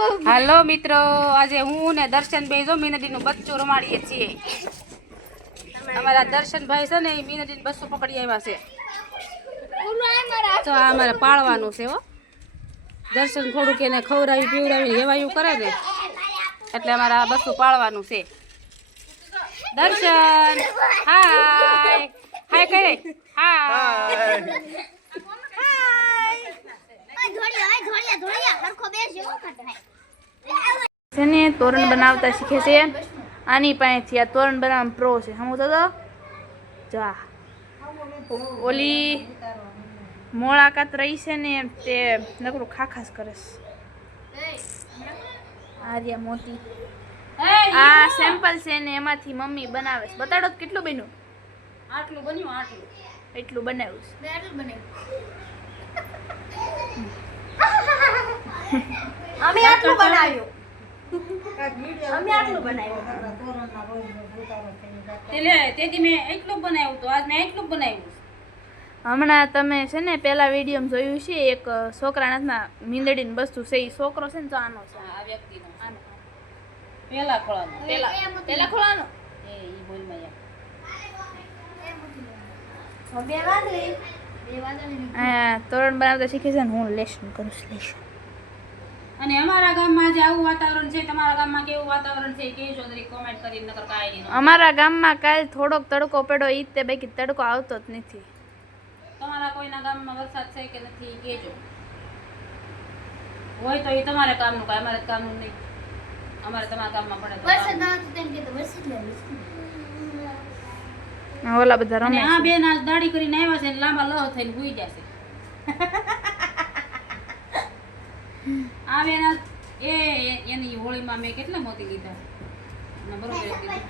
હાલો મિત્રો, આજે હું ને દર્શનભાઈ જો મીનડીનું બચ્ચું રમાડીએ છીએ. અમારા દર્શનભાઈ છે ને એ મીનડીનું બચ્ચું પકડી આવ્યા છે. તો આ અમારે પાળવાનું છે હો. દર્શન થોડુંક એને ખવડાવી પીવડાવી હેવાયું કરે ને એટલે અમારે આ બચ્ચું પાળવાનું છે. દર્શન હાય હાય કરે હાય. છે તોરણ બનાવતા શીખે છે. આની પાસેથી આ તોરણ બનાવવામાં પ્રો છે. હમ તો જા ઓલી મોળાકાત રહી છે ને તે નકરું ખાખાસ કરે છે. આર્યા મોટી આ સેમ્પલ છે ને એમાંથી મમ્મી બનાવે છે. બતાડો કેટલું બન્યું. આટલું બન્યું. એટલું બનાવ્યું છે. અમે આટલું બનાવ્યું. તેથી મેં એટલું બનાવ્યું તો આજ મેં એટલું બનાવ્યું. હમણાં તમે છે ને પેલા વિડીયોમાં જોયું છે એક છોકરાના હાથમાં મીંદડીનું બસ્તું છે. એ છોકરો છે ને તો આનો છે. આ વ્યક્તિનો પેલા ખોળાનો પેલા ખોલાનો એ ઈ બોલમાં યાર. તોરણ બનાવતા શીખે છે ને હું લેશન કરું છું. લેશન. અને અમારા ગામમાં જે આવું વાતાવરણ છે, તમારા ગામમાં કેવું વાતાવરણ છે કહેજો જરી કોમેન્ટ કરીને. નકર કાંઈ નહીં. અમારા ગામમાં કાલ થોડોક તડકો પડ્યો ઈ તે બાકી તડકો આવતો જ નથી. તમારા કોઈના ગામમાં વરસાદ છે કે નથી કહેજો. હોય તો એ તમારે કામનું કાંઈ અમારે કામનું નહીં. અમારે તમારા ગામમાં પડે તો ઓલા બધા અને રમે આ બેન આજ દાઢી કરીને આવ્યા છે ને લાંબા લહ થઈને ભૂઈ જશે. આ બેન એની હોળીમાં મેં કેટલા મોતી લીધા અને બરોબર કીધું.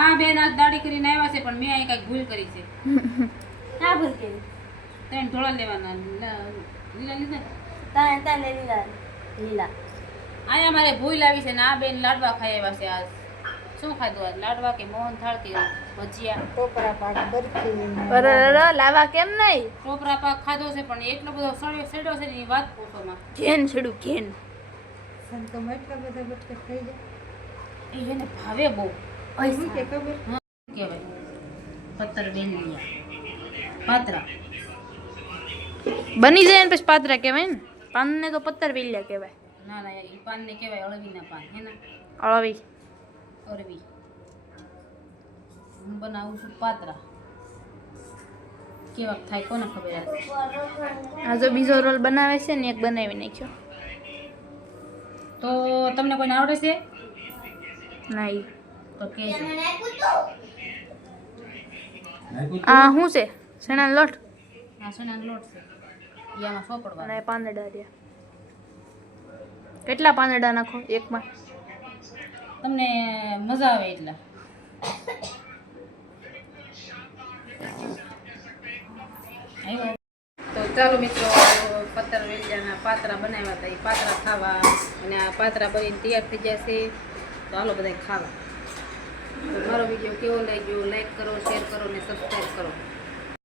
આ બેન આજ દાઢી કરીને આવ્યા છે પણ મેં અહીં કાંઈક ભૂલ કરી છે. ના ભૂલ કરી. તેને ઢોળા લેવાના લીલા લીધા. લીલા આયા મારે ભૂલ આવી છે ને આ બેન લાડવા ખાઈ આવ્યા છે. આજ શું ખાધું? આજ લાડવા કે મોહન થાળ કે ભજીયા? ટોપરા પાક બરફી લાવા કેમ નહીં? ટોપરા પાક ખાધો છે પણ એટલો બધો સડ્યો છે ને એ વાત પૂછોમાં. ઘેન છેડું ઘેન. સંતોમાં એટલા બધા બટકા થઈ જાય. એ એને ભાવે બહુ. શું કે ખબર કહેવાય પત્તર બેલિયા પાત્રા બની જાય ને પછી પાત્રા કહેવાય ને. પાનને તો પત્તર વેલ્યા કહેવાય. ના ના એ પાનને કહેવાય અળવીના પાન. હે ને અળવી અળવી. હું બનાવું છું પાત્રા. કેવા થાય કોને ખબર? આ જો બીજો રોલ બનાવે છે ને એક બનાવી નાખ્યો. તો તમને કોઈને આવડે છે? નહીં તો કહેજો. આ શું છે? શેણાનો લોટ આ શેણાનો લોટ છે. યામાં સોપડવા અને પાંદડા રહ્યા. કેટલા પાંદડા નાખો એકમાં? તમને મજા આવે એટલા. તો ચાલો મિત્રો, પત્તર વેલિયાના પાત્રા બનાવ્યા હતા. એ પાત્રા ખાવા અને આ પાત્રા બનીને તૈયાર થઈ જશે. તો હાલો બધા ખાવા. તો મારો વિડીયો કેવો લાગ્યો લાઈક કરો, શેર કરો ને સબસ્ક્રાઈબ કરો.